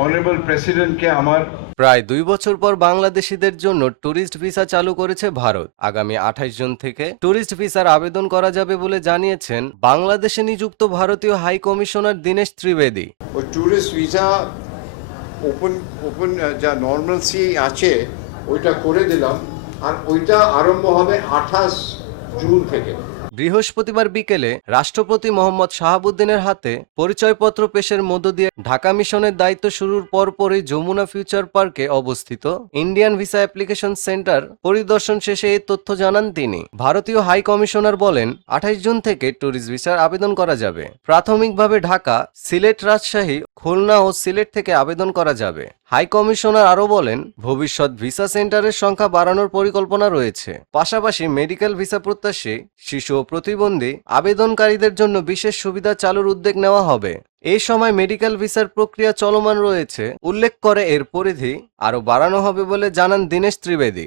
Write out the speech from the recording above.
Honourable প্রেসিডেন্টকে আমার প্রায় 2 বছর পর বাংলাদেশিদের জন্য ট্যুরিস্ট ভিসা চালু করেছে ভারত। আগামী 28 জুন থেকে ট্যুরিস্ট ভিসার আবেদন করা যাবে বলে জানিয়েছেন বাংলাদেশে নিযুক্ত ভারতীয় হাই কমিশনার দীনেশ ত্রিবেদী। ওই ট্যুরিস্ট ভিসা ওপেন যা নর্মালসি আছে ওইটা করে দিলাম, আর ওইটা আরম্ভ হবে 28 জুন থেকে। বৃহস্পতিবার বিকেলে রাষ্ট্রপতি মোহাম্মদ শাহাবুদ্দিনের হাতে পরিচয়পত্র পেশের মধ্য দিয়ে ঢাকা মিশনের দায়িত্ব শুরুর পরপরই যমুনা ফিউচার পার্কে অবস্থিত ইন্ডিয়ান ভিসা অ্যাপ্লিকেশন সেন্টার পরিদর্শন শেষে এই তথ্য জানান তিনি। ভারতীয় হাই কমিশনার বলেন, 28 জুন থেকে ট্যুরিস্ট ভিসার আবেদন করা যাবে। প্রাথমিকভাবে ঢাকা, সিলেট, রাজশাহী, খুলনা ও সিলেট থেকে আবেদন করা যাবে। হাই কমিশনার আরও বলেন, ভবিষ্যৎ ভিসা সেন্টারের সংখ্যা বাড়ানোর পরিকল্পনা রয়েছে। পাশাপাশি মেডিকেল ভিসা প্রত্যাশী, শিশু ও প্রতিবন্ধী আবেদনকারীদের জন্য বিশেষ সুবিধা চালুর উদ্যোগ নেওয়া হবে। এই সময় মেডিকেল ভিসার প্রক্রিয়া চলমান রয়েছে উল্লেখ করে এর পরিধি আরও বাড়ানো হবে বলে জানান দীনেশ ত্রিবেদী।